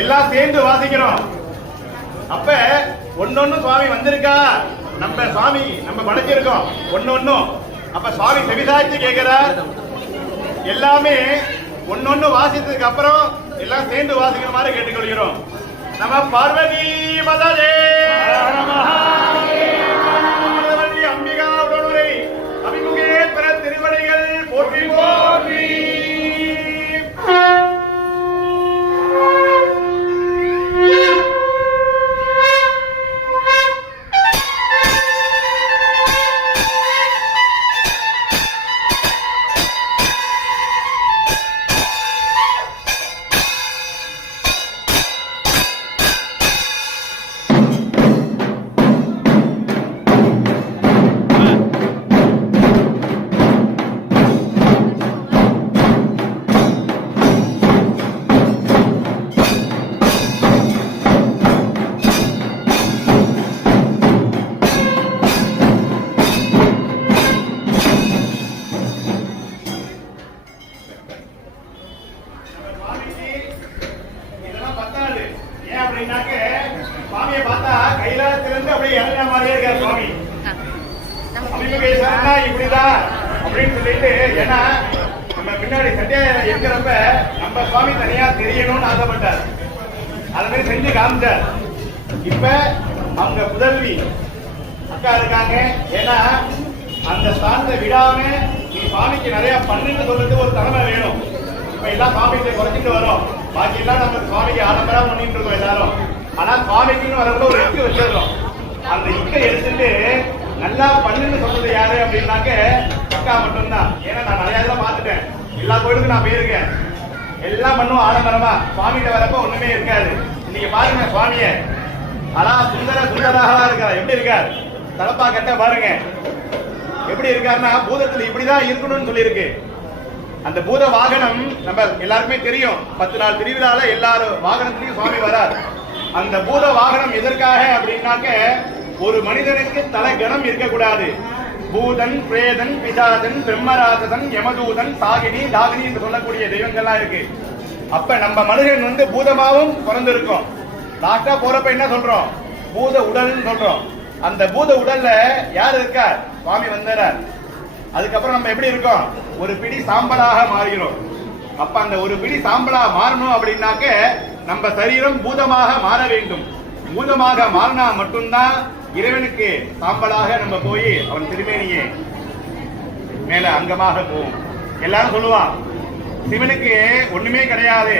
எல்லாம் சேர்ந்து வாசிக்கிறோம். அப்ப ஒன்னொன்னு சுவாமி வந்திருக்கா, நம்ம சுவாமி நம்ம படைச்சிருக்கோம் ஒன்னொன்னும். அப்ப சுவாமி செவிசாய்ச்சி கேட்கிறார். எல்லாமே ஒன்னொன்னு வாசித்ததுக்கு அப்புறம் எல்லாம் சேர்ந்து வாசிக்கிற மாதிரி கேட்டுக்கொள்கிறோம். நம்ம பார்வதி மதே அம்பிகா உடனுரை அபிமுகே பிற திருவடிகள் போற்றி போற்றி. சுவாமியை பார்த்தா கைலாசத்திலிருந்து அப்படியே இறங்கின மாதிரியே இருக்காரு சுவாமி. அபிமுகேஸ்வரனா இப்படிதான் அப்படின்னு சொல்லிட்டு, ஏன்னா நம்ம பின்னாடி சட்டையா இருக்கிறப்ப நம்ம சுவாமி தனியா தெரியணும்னு ஆசைப்பட்டார். அதை மாதிரி செஞ்சு காமிச்சார். இப்ப அவங்க புதல்வி அக்கா இருக்காங்க. ஏன்னா அந்த ஸ்தானத்தை விடாம நீ சுவாமிக்கு நிறைய பண்ணுன்னு சொல்றது ஒரு தலைமை வேணும். இப்ப எல்லாம் சுவாமியை குறைச்சிட்டு வரோம். பாக்கி எல்லாம் நம்ம சுவாமிக்கு ஆடம்பரா பண்ணிட்டு இருக்கோம் எல்லாரும். ஆனா சுவாமிக்குன்னு வரப்போ ஒரு இக்கு வச்சிடறோம். அந்த இக்கை எடுத்துட்டு நல்லா பண்ணுன்னு சொல்றது யாரு அப்படின்னாக்க அக்கா மட்டும்தான். ஏன்னா நான் நிறைய இதெல்லாம் பார்த்துட்டேன். எல்லா கோயிலுக்கும் நான் போயிருக்கேன். எல்லாம் பண்ணுவோம் ஆடம்பரமா. சுவாமிகிட்ட வரப்போ ஒண்ணுமே இருக்காது. இன்னைக்கு பாருங்க சுவாமிய ஆனா சுந்தராக இருக்காரு. எப்படி இருக்கார்? தலப்பா கட்ட பாருங்க எப்படி இருக்காருன்னா பூதத்துல இப்படிதான் இருக்கணும்னு சொல்லியிருக்கு. அந்த பூத வாகனம் நம்ம எல்லாருக்குமே தெரியும். 10 நாள் திருவிழால எல்லாரும் வாகனத்திலையும் சுவாமி வரார். அந்த பூத வாகனம் எதற்காக அப்படின்னாக்க ஒரு மனிதனுக்கு தலை கணம் இருக்கக்கூடாது. பூதன், பிரேதன், பிசாதன், பிரம்மராசதன், யமதூதன், சாகினி, தாகினி என்று சொல்லக்கூடிய தெய்வங்கள்லாம் இருக்கு. அப்ப நம்ம மனிதன் பூதமாவும் பிறந்திருக்கோம். லாஸ்டா போறப்ப என்ன சொல்றோம்? பூத உடல் சொல்றோம். அந்த பூத உடல்ல யார் இருக்கார்? சுவாமி வந்தார். அதுக்கப்புறம் நம்ம எப்படி இருக்கோம்? ஒரு பிடி சாம்பலாக மாறுகிறோம். அப்ப அந்த ஒரு பிடி சாம்பலா மாறணும் அப்படின்னாக்க நம்ம சரீரம் பூதமாக மாற வேண்டும். பூதமாக மாறினா மட்டும்தான் இறைவனுக்கு சாம்பலாக நம்ம போய் அவன் திருமேனியே மேல அங்கமாக போவோம். எல்லாரும் சொல்லுவான் சிவனுக்கு ஒண்ணுமே கிடையாது.